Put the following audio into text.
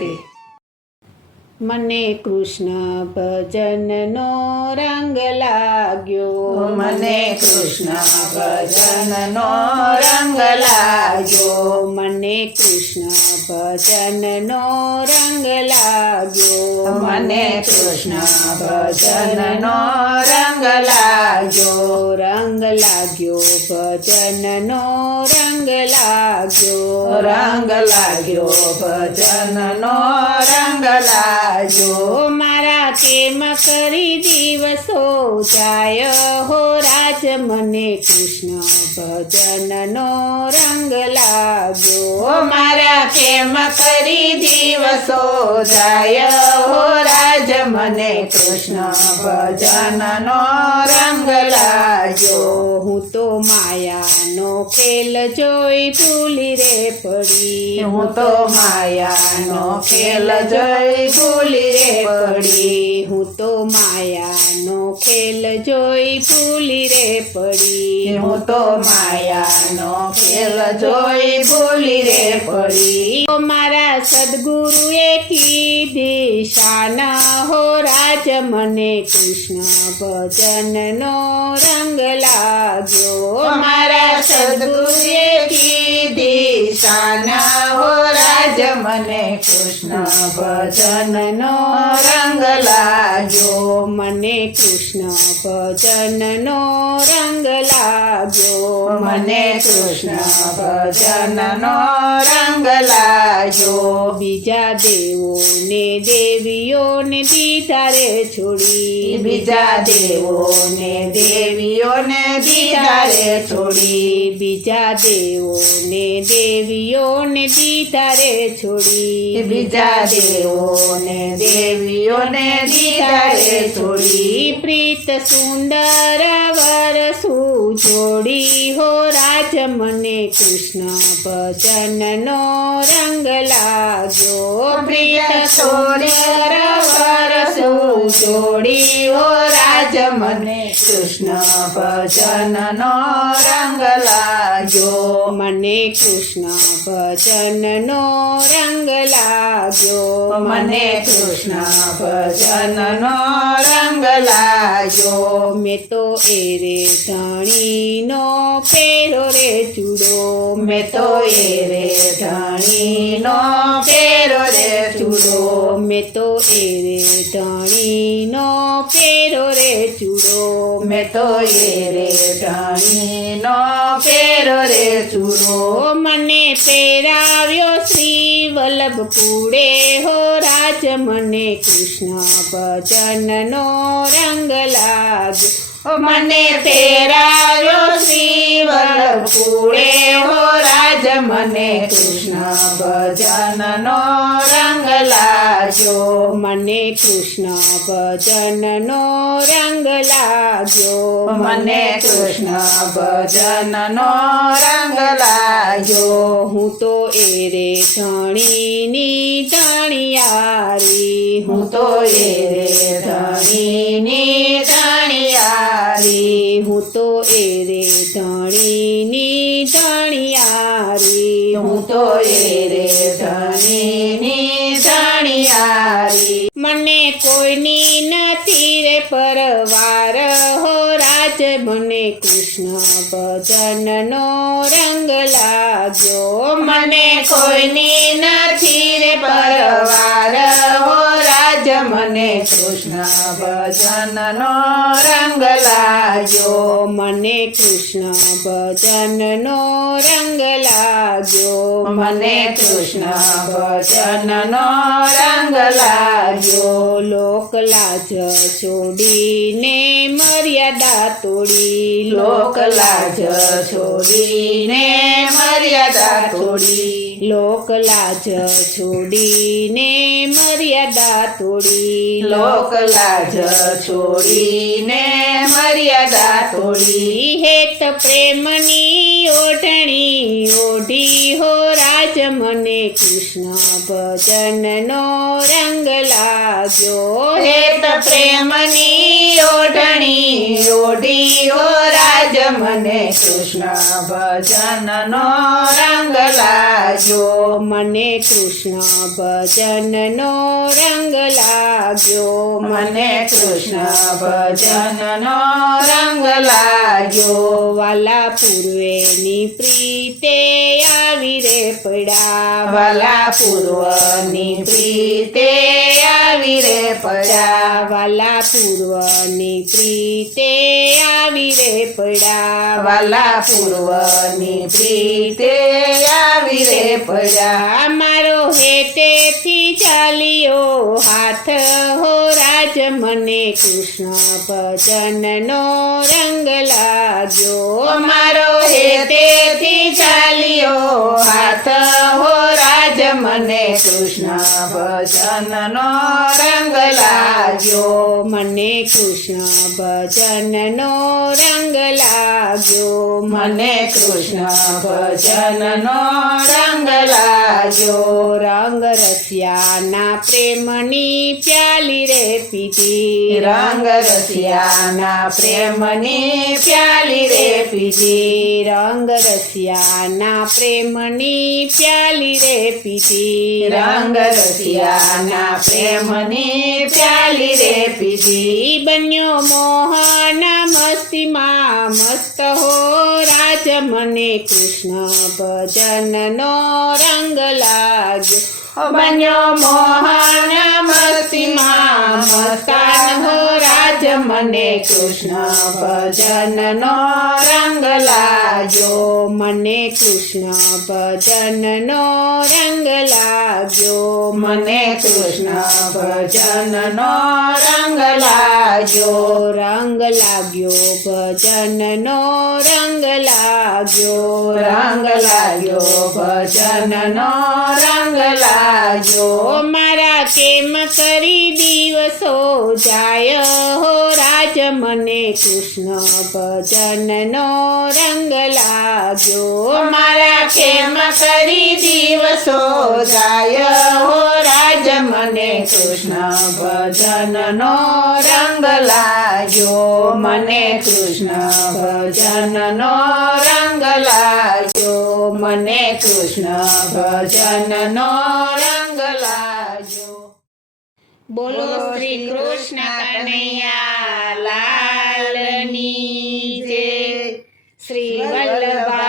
રાધે. મને કૃષ્ણ ભજનનો રંગ લાગ્યો, મને કૃષ્ણ ભજનનો રંગ લાગ્યો, મને કૃષ્ણ ભજનનો રંગ લાગ્યો, મને કૃષ્ણ ભજનનો રંગ લાગ્યો, રંગ લાગ્યો ભજનનો રંગ લાગ્યો, રંગ લાગ્યો ભજનનો રંગ લાગ્યો. મારા કેમ કરી દિવસો જાય હો રાજ, મને કૃષ્ણ ભજનનો રંગ લાગ્યો, મારા કેમ કરી દિવસો જાય હો રાજ, મને કૃષ્ણ ભજનનો રંગ લાગ્યો. હું તો માયાનો ખેલ જોઈ ભૂલી રે પડી, હું તો માયાનો ખેલ જોઈ ભૂલી રે પડી, હું તો માયાનો ખેલ જોઈ ભૂલી રે પડી, હું તો માયાનો ખેલ જોઈ ભૂલી રે પડી. મારા સદગુરુએ કીધી શાના હો રાજ, મને કૃષ્ણ ભજનનો રંગ લાગ્યો, મારા સદગુરુએ કીધી શાના હો રાજ, મને કૃષ્ણ ભજનનો રંગ લાગ્યો, મને કૃષ્ણ ભજનનો રંગ લાગ્યો, મને કૃષ્ણ ભજનનો રંગ લાગ્યો. બીજા દેવોને દેવીઓને દીધા રે છોડી, બીજા દેવોને દેવીઓને દીધા રે છોડી, બીજા દેવોને દેવીઓને દીધા રે છોડી, બીજા દેવોને દેવીઓને દીધા રે છોડી. પ્રીત સુંદર વરસુ જોડી હો રાજ, મને કૃષ્ણ ભજનનો રંગ લાગ્યો, પ્રિય સુંદર વરસુ જોડી હો રાજ, મને કૃષ્ણ ભજનનો રંગ લાગ્યો, મને કૃષ્ણ ભજનનો રંગ લાગ્યો, મને કૃષ્ણ ભજનનો રંગ લાગ્યો. મેં તો એરે ધણીનો પેરો રે ચૂડો, મેં તો એરે ધણીનો પેરો રે ચૂડો, મેં તો એરે ધણીનો પેરો રે ચૂડો, મેં તો એરે ધણીનો પેરો રે ચૂડો. મને પહેરાવ્યો શ્રી વલ્લભ કુળે હો રાજ, મને કૃષ્ણ ભજનનો રંગ લાગ્યો, મને પહેરાવ્યો શ્રી વલ્લભ કુળે હો રાજ, મને કૃષ્ણ ભજનનો રંગ લાગ્યો, મને કૃષ્ણ ભજનનો રંગ લાગ્યો, મને કૃષ્ણ ભજનનો રંગ લાગ્યો. હું તો એરે ધણીની ધણિયારી, હું તો એરે ધણીની ધણિયારી, હું તો એરે ધણીની ધણિયારી, હું તો એરે ધણીની ધણિયારી. મને કોઈની નથી રે પરવાર હો રાજ, મને કૃષ્ણ ભજનનો રંગ લાગ્યો, મને કોઈની નથી રે પરવાર હો રાજ, મને કૃષ્ણ ભજનનો રંગ લાગ્યો, મને કૃષ્ણ ભજનનો રંગ લાગ્યો, મને કૃષ્ણ ભજનનો રંગ લાગ્યો. લોક લાજ છોડીને મર્યાદા તોડી, લોક લાજ છોડીને મર્યાદા તોડી, લોક લાજ છોડીને મર્યાદા તોડી, લોક લાજ છોડીને મર્યાદા તોડી. હેત પ્રેમની ઓઢણી ઓઢી હો રાજ, મને કૃષ્ણ ભજનનો રંગ લાગ્યો, હેત પ્રેમની ઓઢણી ઓઢી હો રાજ મને કૃષ્ણ ભજનનો રંગ લાગ્યો. મને કૃષ્ણ ભજનનો રંગ લાગ્યો. મને કૃષ્ણ ભજનનો રંગ લાગ્યો. વાલા પૂર્વેની પ્રીતે આવી રે પડ્યા. વાલા પૂર્વની પ્રીતે આવી રે પડ્યા. વાલા પૂર્વની પ્રીતે આવી રે પડ્યા. વાલા પૂર્વની પ્રીતે આવી રે પડ્યા. મારો હેતેથી ચાલ્યો હાથ હો રાજ મને કૃષ્ણ ભજનનો રંગ લાગ્યો. મારો હેતેથી ચાલ્યો હાથ હો રાજ મને કૃષ્ણ ભજનનો રંગ લાગ્યો. મને કૃષ્ણ ભજનનો રંગ લાગ્યો. મને કૃષ્ણ ભજનનો રંગ લાગ્યો. રંગ રસિયાના પ્રેમની પ્યાલી રે પીધી. રંગ રસિયાના પ્રેમની પ્યાલી રે પીધી. રંગ રસિયાના પ્રેમની પ્યાલી રે પીધી. રંગ રસિયાના પ્રેમની પ્યાલી રે પીધી. બન્યો મોહન મસ્તીમાં મસ્ત હો રાજ મને કૃષ્ણ ભજનનો રંગ લાગ્યો. બન્યો મોહન મસ્તીમાં મસ્તાન હો રાજ મને કૃષ્ણ ભજનનો રંગ લાગ્યો. મને કૃષ્ણ ભજનનો રંગ લાગ્યો. મને કૃષ્ણ ભજનનો રંગ લાગ્યો. રંગ લાગ્યો ભજનનો રંગ લાગ્યો. રંગ લાગ્યો ભજનનો રંગ લાગ્યો. મારા કેમ કરી દિવસો જાય હો રાજ મને કૃષ્ણ ભજનનો રંગ લાગ્યો. મારા કેમ કરી દિવસો જાય હો રાજ મને કૃષ્ણ ભજનનો રંગ લાગ્યો. મને કૃષ્ણ ભજનનો રંગ લાગ્યો. મને કૃષ્ણ ભજનનો રંગ લાગ્યો. બોલો શ્રી કૃષ્ણ કનૈયા લાલની જય. શ્રી વલ્લભા